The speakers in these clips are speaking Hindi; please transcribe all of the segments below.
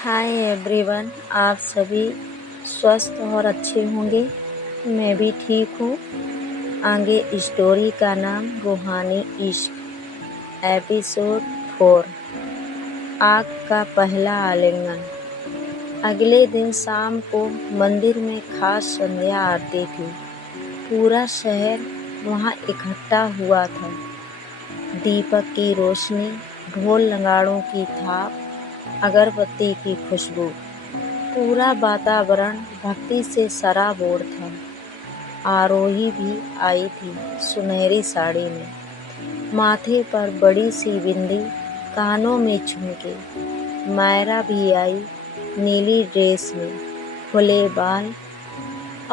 हाय एवरीवन, आप सभी स्वस्थ और अच्छे होंगे। मैं भी ठीक हूँ। आगे स्टोरी का नाम रूहानी इश्क, एपिसोड 4, आग का पहला आलिंगन। अगले दिन शाम को मंदिर में खास संध्या आरती थी। पूरा शहर वहाँ इकट्ठा हुआ था। दीपक की रोशनी, ढोल नगाड़ों की थाप, अगरबत्ती की खुशबू, पूरा वातावरण भक्ति से सराबोर था। आरोही भी आई थी, सुनहरी साड़ी में, माथे पर बड़ी सी बिंदी, कानों में झुमके। मायरा भी आई, नीली ड्रेस में, खुले बाल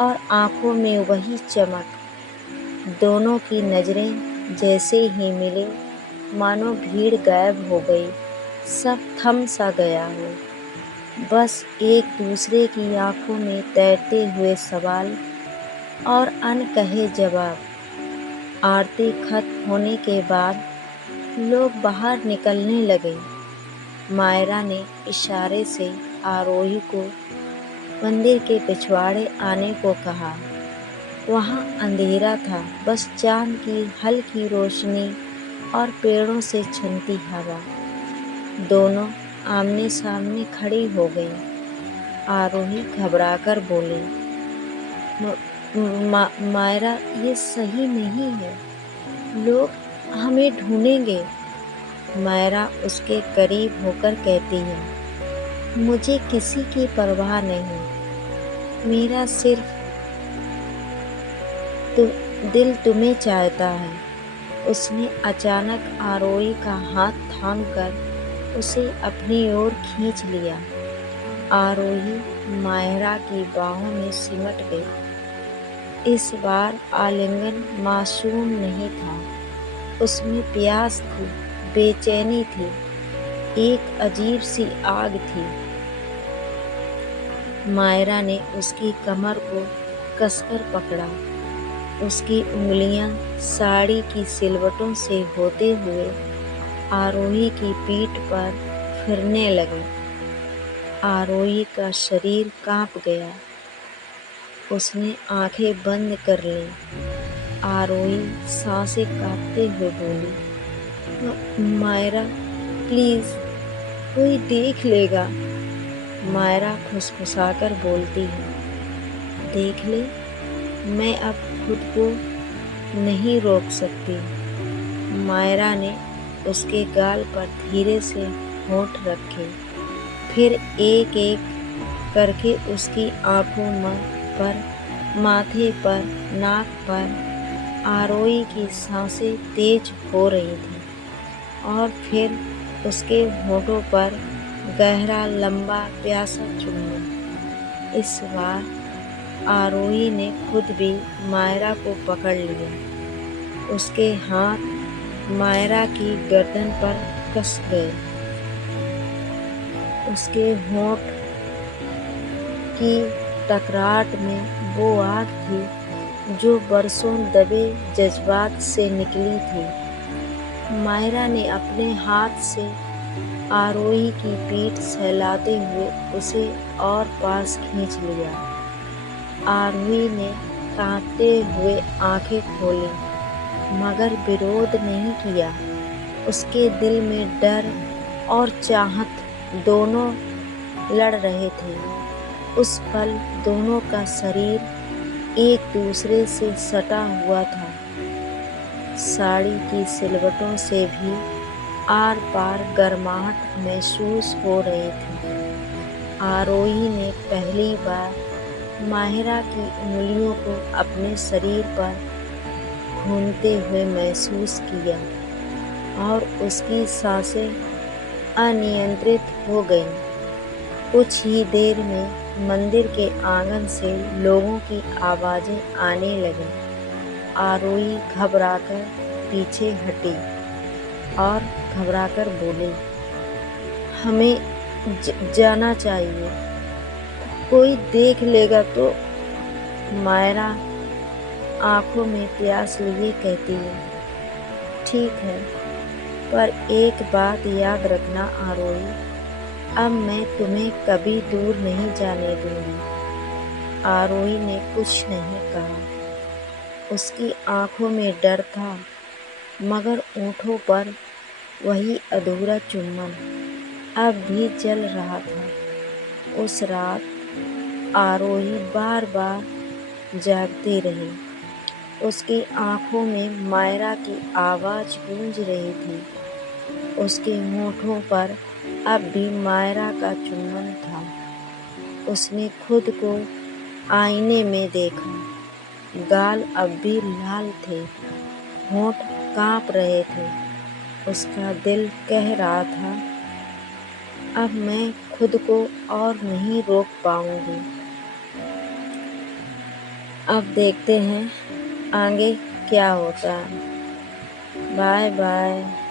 और आंखों में वही चमक। दोनों की नजरें जैसे ही मिले, मानो भीड़ गायब हो गई, सब थम सा गया हो। बस एक दूसरे की आंखों में तैरते हुए सवाल और अनकहे जवाब। आरती खत्म होने के बाद लोग बाहर निकलने लगे। मायरा ने इशारे से आरोही को मंदिर के पिछवाड़े आने को कहा। वहाँ अंधेरा था, बस चांद की हल्की रोशनी और पेड़ों से छनती हवा। दोनों आमने सामने खड़ी हो गई। आरोही घबराकर बोली, मायरा, ये सही नहीं है, लोग हमें ढूंढेंगे। मायरा उसके करीब होकर कहती है, मुझे किसी की परवाह नहीं, मेरा सिर्फ दिल तुम्हें चाहता है। उसने अचानक आरोही का हाथ थामकर उसे अपनी ओर खींच लिया। आरोही मायरा की बाहों में सिमट गई। इस बार आलिंगन मासूम नहीं था, उसमें प्यास थी, बेचैनी थी, एक अजीब सी आग थी। मायरा ने उसकी कमर को कसकर पकड़ा। उसकी उंगलियां साड़ी की सिलवटों से होते हुए आरोही की पीठ पर फिरने लगी। आरोही का शरीर कांप गया। उसने आंखें बंद कर लीं। आरोही सांसें कांपते हुए बोली, मायरा, प्लीज, कोई देख लेगा। मायरा फुसफुसाकर बोलती है, देख ले, मैं अब खुद को नहीं रोक सकती। मायरा ने उसके गाल पर धीरे से होंठ रखे, फिर एक एक करके उसकी आंखों पर, माथे पर, नाक पर। आरोही की सांसें तेज हो रही थी और फिर उसके होठों पर गहरा, लंबा, प्यासा चुम्बन। इस बार आरोही ने खुद भी मायरा को पकड़ लिया। उसके हाथ मायरा की गर्दन पर कस गए। उसके होंठ की टकराहट में वो आग थी जो बरसों दबे जज्बात से निकली थी। मायरा ने अपने हाथ से आरोही की पीठ सहलाते हुए उसे और पास खींच लिया। आरोही ने कांपते हुए आंखें खोली, मगर विरोध नहीं किया। उसके दिल में डर और चाहत दोनों लड़ रहे थे। उस पल दोनों का शरीर एक दूसरे से सटा हुआ था। साड़ी की सिलवटों से भी आर पार गर्माहट महसूस हो रही थी। आरोही ने पहली बार मायरा की उंगलियों को अपने शरीर पर घूमते हुए महसूस किया और उसकी सांसें अनियंत्रित हो गईं। कुछ ही देर में मंदिर के आंगन से लोगों की आवाजें आने लगीं। आरोही घबराकर पीछे हटी और घबराकर बोली, हमें जाना चाहिए, कोई देख लेगा तो। मायरा आंखों में प्यास लिए कहती है, ठीक है, पर एक बात याद रखना आरोही, अब मैं तुम्हें कभी दूर नहीं जाने दूंगी। आरोही ने कुछ नहीं कहा। उसकी आंखों में डर था, मगर होठों पर वही अधूरा चुम्बन अब भी जल रहा था। उस रात आरोही बार बार जागती रही। उसकी आंखों में मायरा की आवाज गूंज रही थी। उसके होठों पर अब भी मायरा का चुम्बन था। उसने खुद को आईने में देखा। गाल अब भी लाल थे, होंठ कांप रहे थे। उसका दिल कह रहा था, अब मैं खुद को और नहीं रोक पाऊंगी। अब देखते हैं आगे क्या होता है। Bye bye.